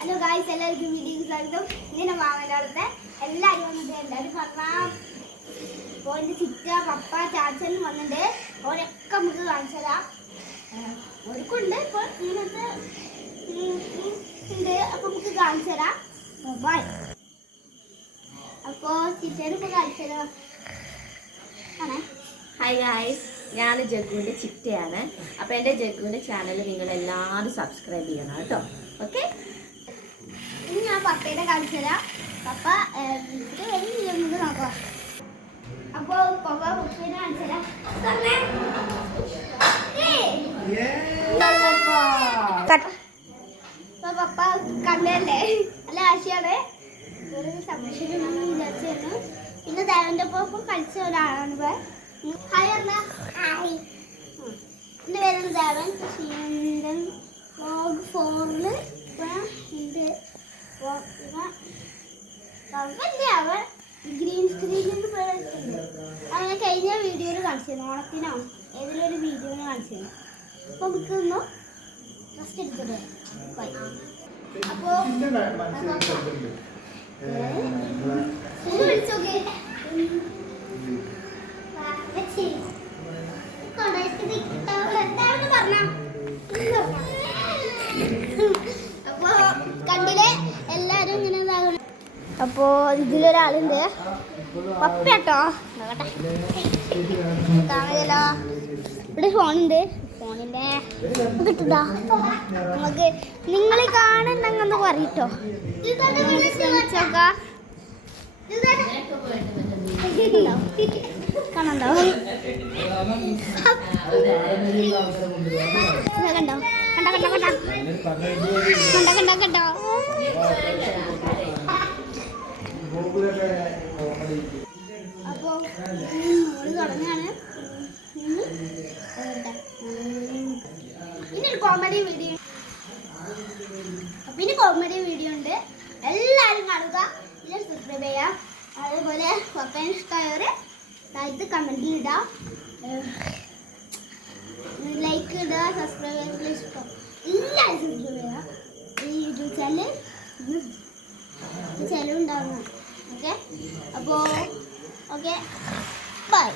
Hello guys, എല്ലാവർക്കും വീഡിയോക്ക് സ്വാഗതം. ഇങ്ങനെ മാമനോടത്തെ എല്ലാവരും വന്നിട്ട് എല്ലാവരും പറഞ്ഞാൽ അപ്പോൾ എൻ്റെ ചിറ്റ പപ്പ ചാച്ചനും വന്നിട്ട് ഓരൊക്കെ നമുക്ക് കാണിച്ചു തരാം. ഓർക്കുണ്ട് ഇപ്പോൾ ഇങ്ങനത്തെ ഉണ്ട്. അപ്പോൾ നമുക്ക് കാണിച്ചു തരാം. ബൈ. അപ്പോൾ ചിറ്റേനെ ഇപ്പോൾ കാണിച്ചു തരാം. ഹായ് ഗായ്സ്, ഞാൻ ജഗ്ഗുവിൻ്റെ ചിറ്റയാണ്. അപ്പോൾ എൻ്റെ ജഗ്ഗുവിൻ്റെ ചാനൽ നിങ്ങളെല്ലാവരും സബ്സ്ക്രൈബ് ചെയ്യണം കേട്ടോ. ഓക്കെ, ഇനി ഞാൻ പപ്പയുടെ കാണിച്ചു തരാം. പപ്പ നമുക്ക് നോക്കാം. അപ്പോൾ പപ്പ പപ്പേനെ കാണിച്ചു തരാം. പപ്പ കണ്ടല്ലേ, നല്ല ആശയാണ്. ഒരു സംരക്ഷണം വിചാരിച്ചായിരുന്നു. പിന്നെ ദേവന്റെ ഒപ്പം കളിച്ച ഒരാളാണ് ഇപ്പൊ. ഹായ് പറഞ്ഞ ഹായ്. എൻ്റെ പേരാണ് ദേവൻ. ശീലൻ വ്ലോഗ് 4 അവൻ ഗ്രീൻ സ്ക്രീനിൽ അങ്ങനെ കഴിഞ്ഞ വീഡിയോയിൽ കാണിച്ചിരുന്നു. ഓണത്തിനോ ഏതൊരു വീഡിയോയിൽ കാണിച്ചിരുന്നു. അപ്പൊ നമുക്ക് ഒന്ന് ഫസ്റ്റ് എടുത്തിട്ട് അപ്പോ വിളിച്ചോക്കെ അപ്പോ കണ്ടില്ലേ എല്ലാരും ഇങ്ങനെ ഇതാകണം. അപ്പോ ഇതിലൊരാളുണ്ട്, പപ്പട്ടോ കാണുകല്ലോ. ഇവിടെ ഫോണുണ്ട്. ഫോണിന്റെ കിട്ടുതാ നമുക്ക് നിങ്ങൾ കാണുന്നെന്ന് പറയട്ടോ. ശ്രമിച്ചോക്ക കാണണ്ടോ? കണ്ടോ കണ്ടോ കണ്ടോ കണ്ടോ കണ്ടോ കണ്ടോ കണ്ടോ. അപ്പോ തുടങ്ങാണ്. പിന്നെ കോമഡി വീഡിയോ ഉണ്ട്. എല്ലാവരും കാണുക, ഇതിൽ സബ്സ്ക്രൈബ് ചെയ്യാം. അതേപോലെ പപ്പേനെ ഇഷ്ടമായവരെ താഴത്ത് കമൻറ്റിൽ ഇടാം, ലൈക്ക് ഇടുക, സബ്സ്ക്രൈബ് ചെയ്യുക. ഇഷ്ടം എല്ലാവരും സബ്സ്ക്രൈബ് ചെയ്യുക. ഈ യൂട്യൂബ് ചാനൽ ചിലവുണ്ടാവുന്നതാണ്. ഓക്കെ, അപ്പോൾ ഓക്കെ, ബൈ.